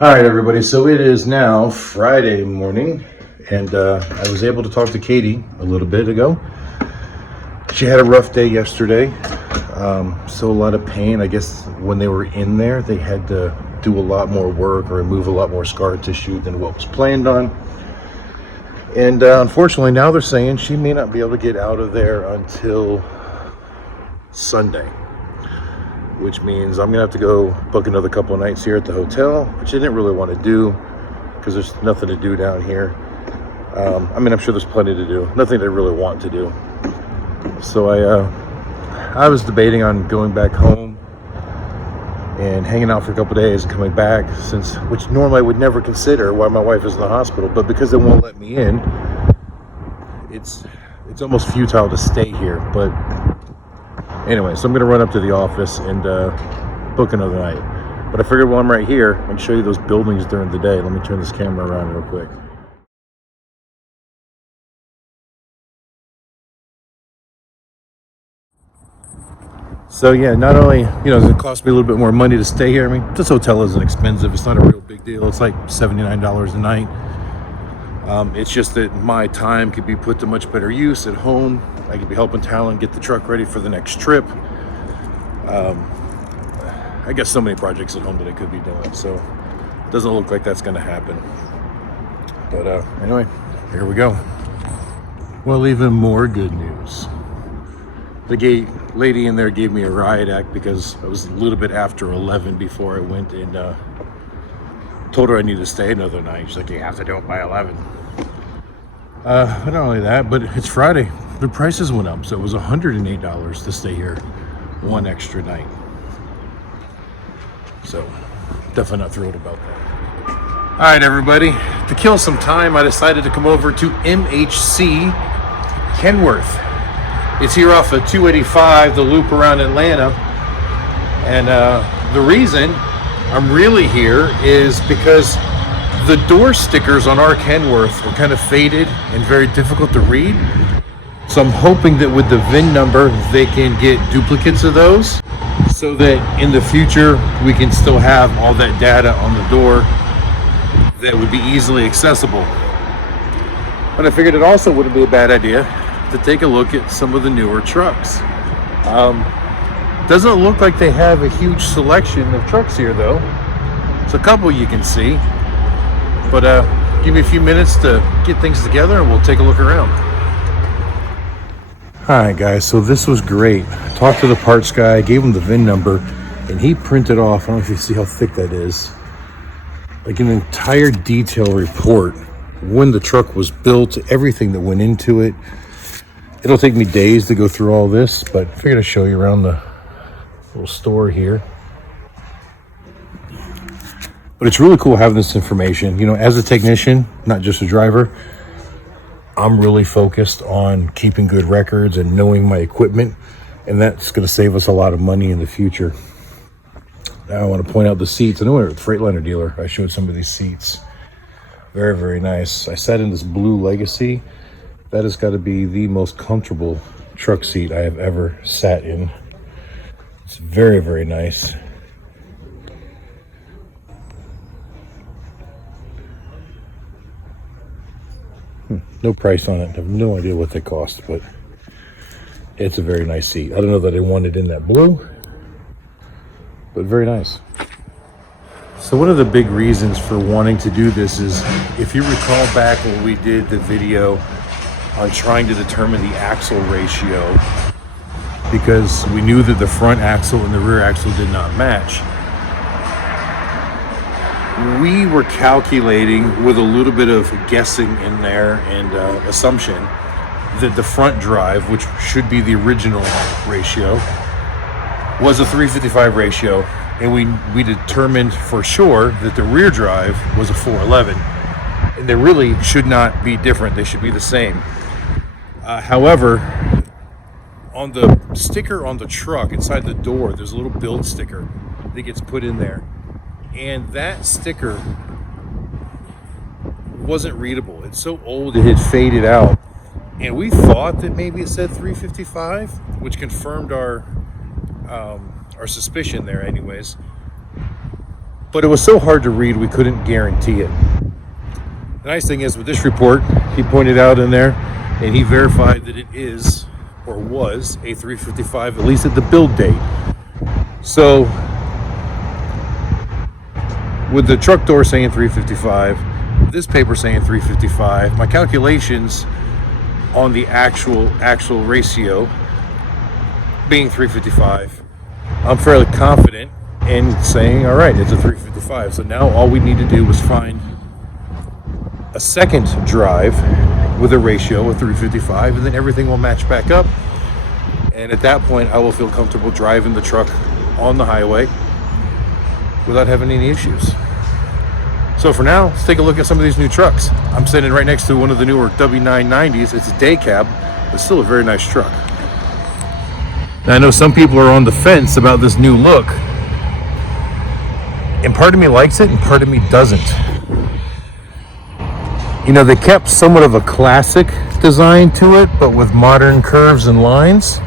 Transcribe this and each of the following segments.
All right, everybody. So it is now Friday morning, and I was able to talk to Katie a little bit ago. She had a rough day yesterday, so a lot of pain. I guess when they were in there, they had to do a lot more work or remove a lot more scar tissue than what was planned on. And unfortunately, now they're saying she may not be able to get out of there until Sunday, which means I'm gonna have to go book another couple of nights here at the hotel, which I didn't really want to do because there's nothing to do down here. I'm sure there's plenty to do, nothing to really want to do. So I was debating on going back home and hanging out for a couple of days and coming back, which normally I would never consider while my wife is in the hospital, but because they won't let me in, it's almost futile to stay here. But anyway, so I'm going to run up to the office and book another night. But I figured while I'm right here, I can show you those buildings during the day. Let me turn this camera around real quick. So yeah, not only, does it cost me a little bit more money to stay here. I mean, this hotel isn't expensive. It's not a real big deal. It's like $79 a night. It's just that my time could be put to much better use at home. I could be helping Talon get the truck ready for the next trip. I guess so many projects at home that I could be doing, so it doesn't look like that's going to happen. But anyway, here we go. Well, even more good news. The lady in there gave me a riot act because I was a little bit after 11 before I went and told her I needed to stay another night. She's like, you have to do it by 11. Not only that, but it's Friday. The prices went up, so it was $108 to stay here one extra night. So definitely not thrilled about that. All right, everybody, to kill some time, I decided to come over to MHC Kennworth. It's here off of 285, the loop around Atlanta. And the reason I'm really here is because the door stickers on our Kennworth were kind of faded and very difficult to read. So I'm hoping that with the VIN number, they can get duplicates of those so that in the future, we can still have all that data on the door that would be easily accessible. But I figured it also wouldn't be a bad idea to take a look at some of the newer trucks. Doesn't look like they have a huge selection of trucks here though. It's a couple you can see, but give me a few minutes to get things together and we'll take a look around. All right, guys, so this was great. I talked to the parts guy, gave him the VIN number, and he printed off, I don't know if you see how thick that is, like an entire detail report, when the truck was built, everything that went into it. It'll take me days to go through all this, but I figured I'd show you around the little store here. But it's really cool having this information. As a technician, not just a driver, I'm really focused on keeping good records and knowing my equipment, and that's going to save us a lot of money in the future. Now I want to point out the seats. I know we're at a Freightliner dealer. I showed some of these seats. Very, very nice. I sat in this blue Legacy. That has got to be the most comfortable truck seat I have ever sat in. It's very, very nice. No price on it. I have no idea what they cost, but it's a very nice seat. I don't know that I want it in that blue, but very nice. So one of the big reasons for wanting to do this is, if you recall back when we did the video on trying to determine the axle ratio, because we knew that the front axle and the rear axle did not match. We were calculating with a little bit of guessing in there and assumption that the front drive, which should be the original ratio, was a 355 ratio, and we determined for sure that the rear drive was a 411, and they really should not be different. They should be the same. However, on the sticker on the truck inside the door, there's a little build sticker that gets put in there, and that sticker wasn't readable. It's so old it had faded out, and we thought that maybe it said 355, which confirmed our suspicion there anyways. but it was so hard to read we couldn't guarantee it. The nice thing is with this report, he pointed out in there and he verified that it is or was a 355, at least at the build date. So with the truck door saying 355, this paper saying 355, my calculations on the actual ratio being 355, I'm fairly confident in saying, all right, it's a 355. So now all we need to do is find a second drive with a ratio of 355, and then everything will match back up. And at that point, I will feel comfortable driving the truck on the highway without having any issues. So for now, let's take a look at some of these new trucks. I'm sitting right next to one of the newer W990s. It's a day cab, but still a very nice truck. Now, I know some people are on the fence about this new look, and part of me likes it and part of me doesn't. You know, they kept somewhat of a classic design to it, but with modern curves and lines.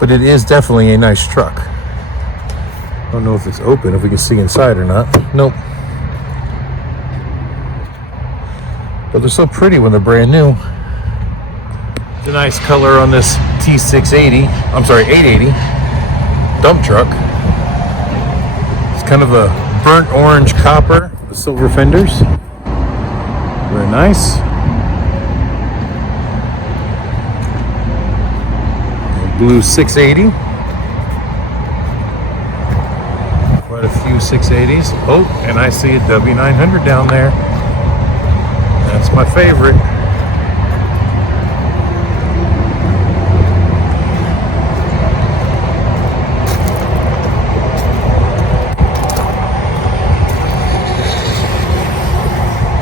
But it is definitely a nice truck. I don't know if it's open, if we can see inside or not. Nope. But they're so pretty when they're brand new. It's a nice color on this T680, I'm sorry, 880 dump truck. It's kind of a burnt orange copper with silver fenders. Very nice. Blue 680. Quite a few 680s. Oh, and I see a W900 down there. That's my favorite.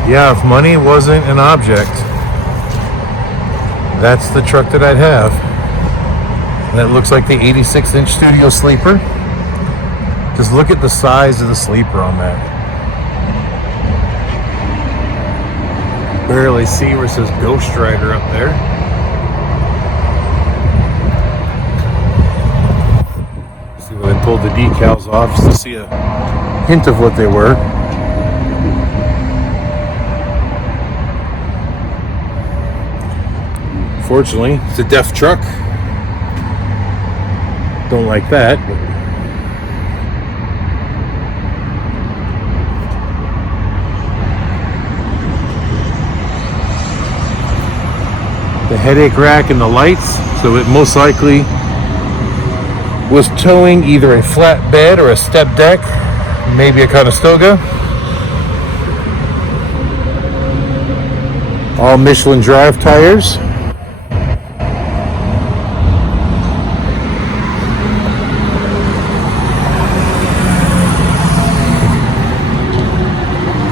Yeah, if money wasn't an object, that's the truck that I'd have. And that looks like the 86-inch studio sleeper. Just look at the size of the sleeper on that. Barely see where it says Ghost Rider up there. See when I pulled the decals off just to see a hint of what they were. Fortunately, it's a DEF truck. Don't like that. The headache rack and the lights, so it most likely was towing either a flat bed or a step deck, maybe a Conestoga. All Michelin drive tires.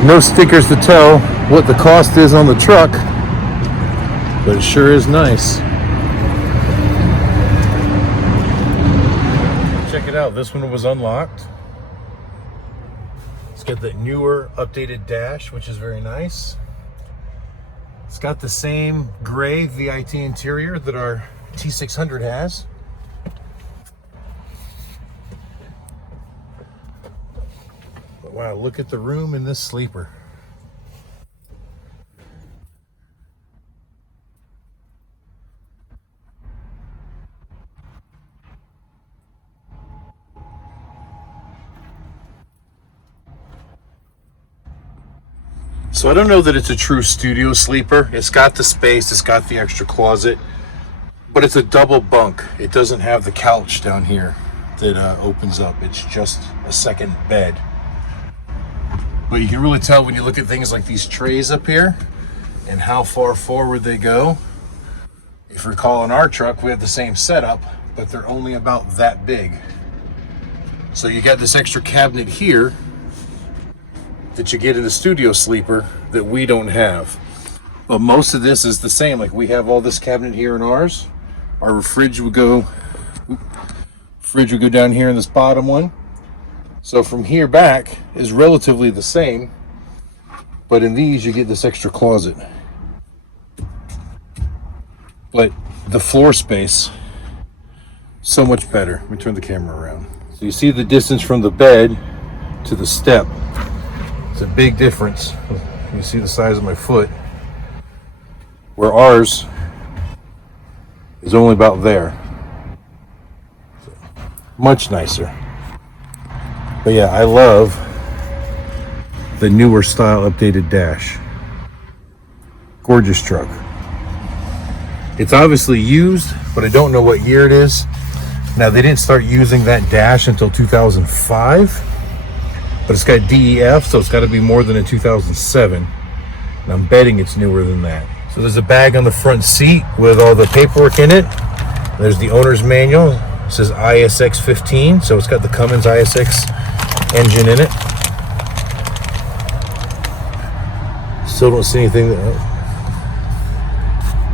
No stickers to tell what the cost is on the truck, but it sure is nice. Check it out, this one was unlocked. It's got the newer updated dash, which is very nice. It's got the same gray VIT interior that our T600 has. But wow, look at the room in this sleeper. So I don't know that it's a true studio sleeper. It's got the space, it's got the extra closet, but it's a double bunk. It doesn't have the couch down here that opens up. It's just a second bed. But you can really tell when you look at things like these trays up here and how far forward they go. If you recall, in our truck, we have the same setup, but they're only about that big. So you got this extra cabinet here that you get in the studio sleeper that we don't have. But most of this is the same. Like we have all this cabinet here in ours. Our fridge would go down here in this bottom one. So from here back is relatively the same, but in these you get this extra closet. But the floor space, so much better. Let me turn the camera around. So you see the distance from the bed to the step. It's a big difference. You see the size of my foot, where ours is only about there. So, much nicer. But yeah, I love the newer style updated dash. Gorgeous truck. It's obviously used, but I don't know what year it is. Now, they didn't start using that dash until 2005, but it's got DEF, so it's got to be more than a 2007. And I'm betting it's newer than that. So there's a bag on the front seat with all the paperwork in it. There's the owner's manual. It says ISX 15, so it's got the Cummins ISX engine in it. Still don't see anything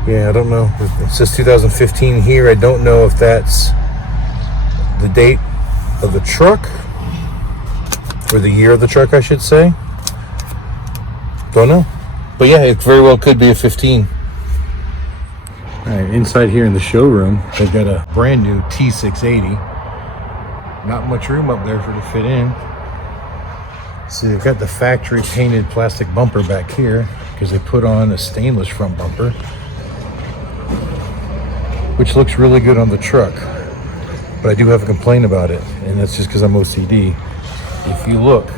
yeah, I don't know. It says 2015 here. I don't know if that's the date of the truck, or the year of the truck, I should say. Don't know. But yeah, it very well could be a 15. All right, inside here in the showroom, they've got a brand new T680. Not much room up there for it to fit in. See, they've got the factory painted plastic bumper back here because they put on a stainless front bumper, which looks really good on the truck. But I do have a complaint about it, and that's just because I'm OCD. If you look,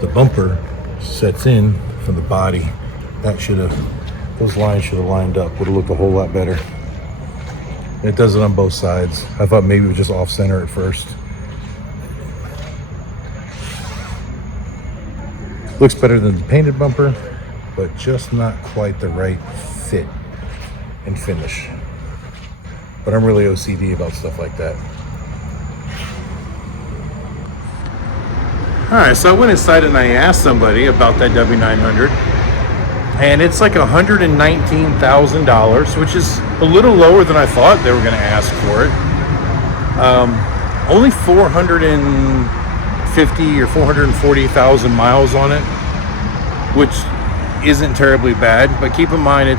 the bumper sets in from the body. Those lines should have lined up. Would have looked a whole lot better. It does it on both sides. I thought maybe it would just off center at first. Looks better than the painted bumper, but just not quite the right fit and finish. But I'm really OCD about stuff like that. All right, so I went inside and I asked somebody about that W900, and it's like $119,000, which is a little lower than I thought they were going to ask for it. Only 450 or 440,000 miles on it, which isn't terribly bad. But keep in mind,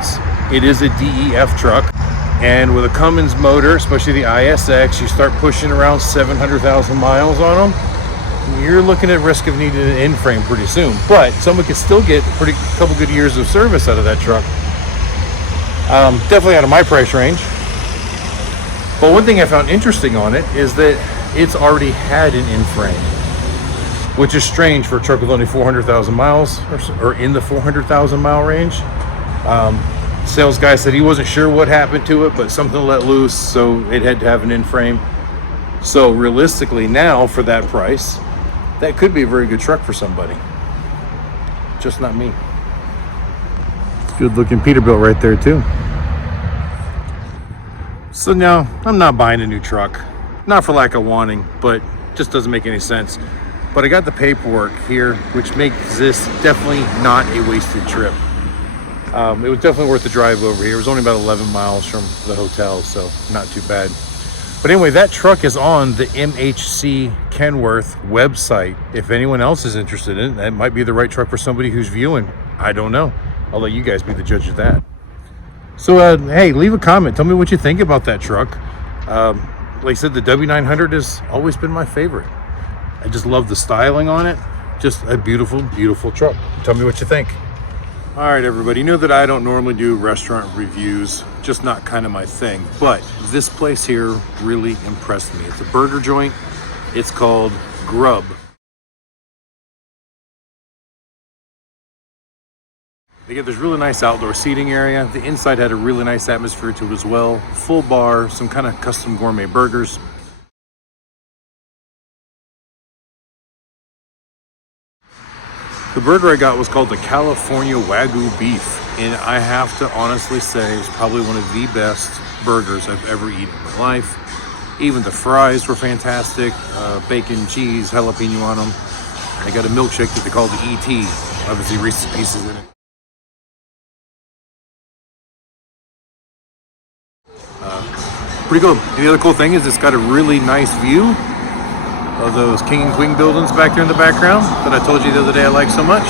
it is a DEF truck. And with a Cummins motor, especially the ISX, you start pushing around 700,000 miles on them, you're looking at risk of needing an in-frame pretty soon. But someone could still get a couple good years of service out of that truck. Definitely out of my price range. But one thing I found interesting on it is that it's already had an in-frame, which is strange for a truck with only 400,000 miles or in the 400,000 mile range. Sales guy said he wasn't sure what happened to it, but something let loose, so it had to have an in-frame. So realistically now, for that price, that could be a very good truck for somebody. Just not me. Good looking Peterbilt right there too. So now, I'm not buying a new truck. Not for lack of wanting, but just doesn't make any sense. But I got the paperwork here, which makes this definitely not a wasted trip. It was definitely worth the drive over here. It was only about 11 miles from the hotel, so not too bad. But anyway, that truck is on the MHC Kennworth website. If anyone else is interested in it, that might be the right truck for somebody who's viewing. I don't know. I'll let you guys be the judge of that. So, hey, leave a comment. Tell me what you think about that truck. Like I said, the W900 has always been my favorite. I just love the styling on it. Just a beautiful, beautiful truck. Tell me what you think. All right, everybody, you know that I don't normally do restaurant reviews, just not kind of my thing, but this place here really impressed me. It's a burger joint. It's called Grub. They get this really nice outdoor seating area. The inside had a really nice atmosphere to it as well. Full bar, some kind of custom gourmet burgers. The burger I got was called the California Wagyu beef, and I have to honestly say it's probably one of the best burgers I've ever eaten in my life. Even the fries were fantastic, bacon, cheese, jalapeno on them. They got a milkshake that they call the ET, obviously Reese's Pieces in it. Pretty good. And the other cool thing is it's got a really nice view of those King and Queen buildings back there in the background that I told you the other day I like so much.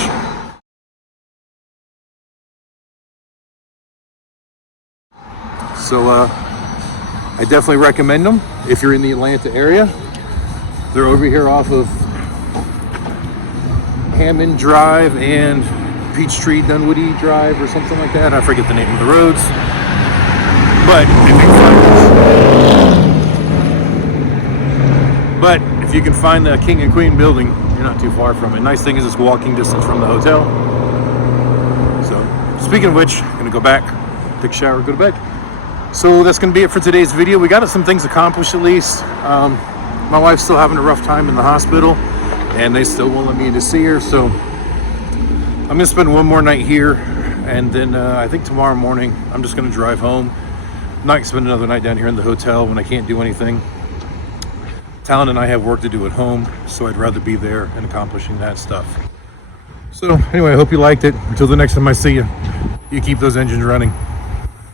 So I definitely recommend them if you're in the Atlanta area. They're over here off of Hammond Drive and Peachtree Dunwoody Drive or something like that. I forget the name of the roads. But if you can find the King and Queen building, you're not too far from it. Nice thing is it's walking distance from the hotel. So speaking of which, I'm gonna go back, take a shower, go to bed. So that's gonna be it for today's video. We got some things accomplished at least. My wife's still having a rough time in the hospital and they still won't let me in to see her. So I'm gonna spend one more night here, and then I think tomorrow morning I'm just gonna drive home. I'm not gonna spend another night down here in the hotel when I can't do anything. Talon and I have work to do at home, so I'd rather be there and accomplishing that stuff. So anyway, I hope you liked it. Until the next time I see you, you keep those engines running.